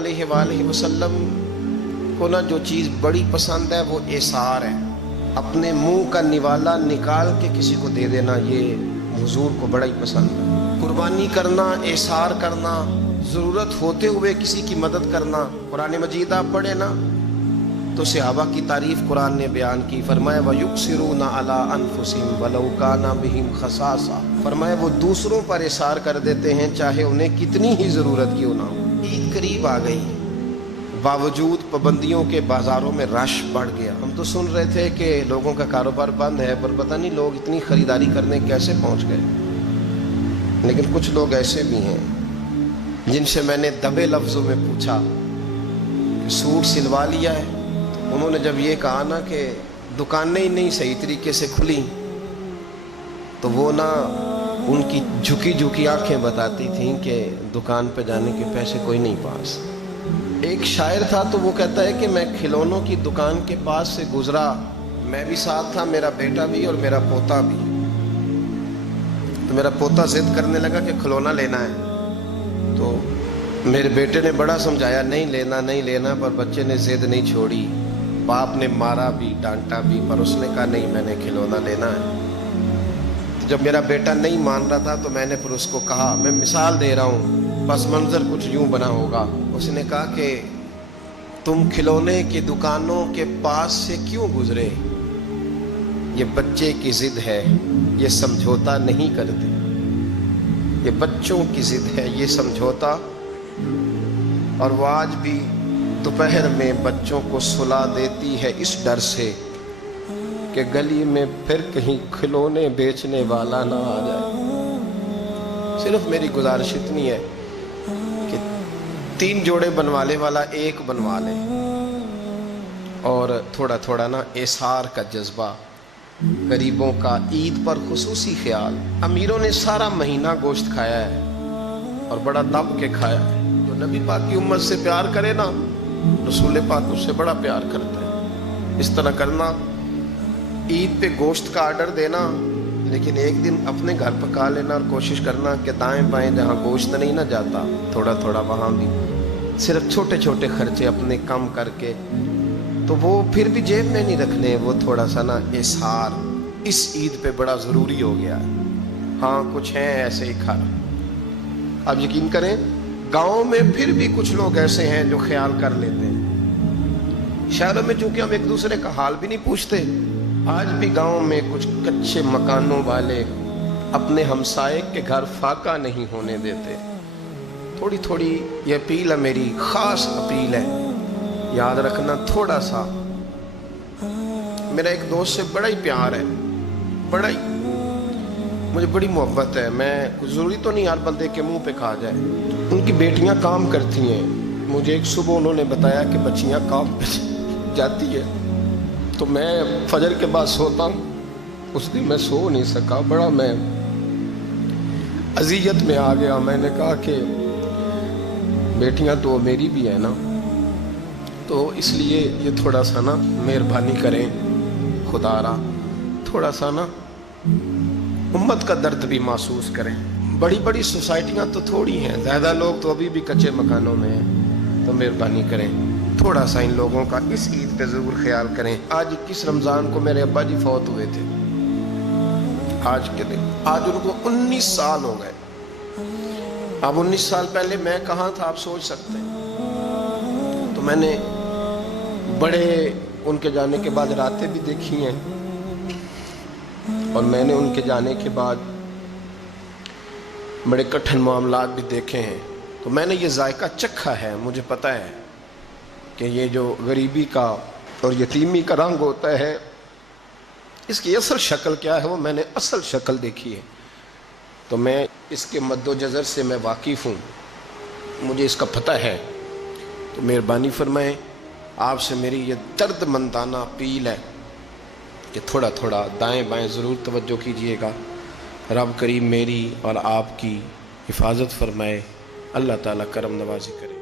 अलैहि वआलिहि वसल्लम को ना जो चीज़ बड़ी पसंद है वो एसार है। अपने मुंह का निवाला निकाल के किसी को दे देना, ये हुजूर को बड़ा ही पसंद है। कुर्बानी करना, एसार करना, ज़रूरत होते हुए किसी की मदद करना। कुरान मजीद आप पढ़े ना तो सहाबा की तारीफ़ कुरान ने बयान की। फरमाया वयुक्सिरूना अला अनफुसिहिम वलौ काना बिहिम खसासा। फरमाया वो दूसरों पर एसार कर देते हैं चाहे उन्हें कितनी ही ज़रूरत क्यों ना हो। ईद करीब आ गई, बावजूद पाबंदियों के बाज़ारों में रश बढ़ गया। हम तो सुन रहे थे कि लोगों का कारोबार बंद है, पर पता नहीं लोग इतनी ख़रीदारी करने कैसे पहुँच गए। लेकिन कुछ लोग ऐसे भी हैं जिनसे मैंने दबे लफ्ज़ों में पूछा कि सूट सिलवा लिया है। तो उन्होंने जब ये कहा ना कि दुकानें ही नहीं सही तरीके से खुली, तो वो ना उनकी झुकी झुकी आंखें बताती थीं कि दुकान पे जाने के पैसे कोई नहीं पास। एक शायर था तो वो कहता है कि मैं खिलौनों की दुकान के पास से गुजरा, मैं भी साथ था, मेरा बेटा भी और मेरा पोता भी। तो मेरा पोता जिद करने लगा कि खिलौना लेना है, तो मेरे बेटे ने बड़ा समझाया नहीं लेना नहीं लेना, पर बच्चे ने जिद नहीं छोड़ी। बाप ने मारा भी, डांटा भी, पर उसने कहा नहीं मैंने खिलौना लेना है। तो जब मेरा बेटा नहीं मान रहा था तो मैंने फिर उसको कहा, मैं मिसाल दे रहा हूँ, बस मंजर कुछ यूँ बना होगा। उसने कहा कि तुम खिलौने की दुकानों के पास से क्यों गुजरे, ये बच्चे की जिद है, ये समझौता नहीं करते। ये बच्चों की जिद है, ये समझौता। और वो आज भी दोपहर में बच्चों को सुला देती है इस डर से कि गली में फिर कहीं खिलौने बेचने वाला ना आ जाए। सिर्फ मेरी गुजारिश इतनी है कि 3 जोड़े बनवाने वाला 1 बनवा ले, और थोड़ा थोड़ा ना एसार का जज्बा, गरीबों का ईद पर खुसूसी ख्याल। अमीरों ने सारा महीना गोश्त खाया है और बड़ा दब के खाया है। जो नबी पाक की उम्मत से प्यार करे ना, रसूल पाक उससे बड़ा प्यार करते हैं। इस तरह करना, ईद पे गोश्त का आर्डर देना, लेकिन एक दिन अपने घर पका लेना और कोशिश करना कि दाएं बाएं जहाँ गोश्त नहीं ना जाता, थोड़ा थोड़ा वहाँ भी सिर्फ छोटे छोटे खर्चे अपने कम करके, तो वो फिर भी जेब में नहीं रखने, वो थोड़ा सा ना एसार इस ईद पे बड़ा ज़रूरी हो गया है। हाँ कुछ हैं ऐसे ही खा, आप यकीन करें गाँव में फिर भी कुछ लोग ऐसे हैं जो ख्याल कर लेते हैं। शहरों में चूंकि हम एक दूसरे का हाल भी नहीं पूछते, आज भी गाँव में कुछ कच्चे मकानों वाले अपने हमसाए के घर फाका नहीं होने देते। थोड़ी थोड़ी ये अपील है, मेरी ख़ास अपील है, याद रखना थोड़ा सा। मेरा एक दोस्त से बड़ा ही प्यार है, बड़ा ही, मुझे बड़ी मोहब्बत है। मैं कुछ ज़रूरी तो नहीं हर बंदे के मुंह पे कहा जाए। उनकी बेटियां काम करती हैं। मुझे एक सुबह उन्होंने बताया कि बच्चियां काम पे जाती है, तो मैं फजर के बाद सोता हूँ। उस दिन मैं सो नहीं सका, बड़ा मैं अज़ियत में आ गया। मैंने कहा कि बेटियां तो मेरी भी है ना, तो इसलिए ये थोड़ा सा ना मेहरबानी करें, खुदारा थोड़ा सा ना उम्मत का दर्द भी महसूस करें। बड़ी बड़ी सोसाइटियाँ तो थोड़ी हैं, ज़्यादा लोग तो अभी भी कच्चे मकानों में हैं, तो मेहरबानी करें थोड़ा सा इन लोगों का इस ईद पे ज़रूर ख्याल करें। आज 21 रमज़ान को मेरे अब्बा जी फौत हुए थे, आज के दिन, आज उनको 19 साल हो गए। अब 19 साल पहले मैं कहाँ था आप सोच सकते हैं। तो मैंने बड़े उनके जाने के बाद रातें भी देखी हैं, और मैंने उनके जाने के बाद बड़े कठिन मामलात भी देखे हैं। तो मैंने ये जायका चखा है, मुझे पता है कि ये जो गरीबी का और यतीमी का रंग होता है, इसकी असल शक्ल क्या है, वो मैंने असल शक्ल देखी है। तो मैं इसके मद्दोजज़र से मैं वाकिफ़ हूँ, मुझे इसका पता है। तो मेहरबानी फरमाएं, आपसे मेरी ये दर्दमंदाना अपील है कि थोड़ा थोड़ा दाएं बाएं ज़रूर तवज्जो कीजिएगा। रब करीम मेरी और आपकी हिफाजत फरमाए, अल्लाह ताला करम नवाज़ी करे।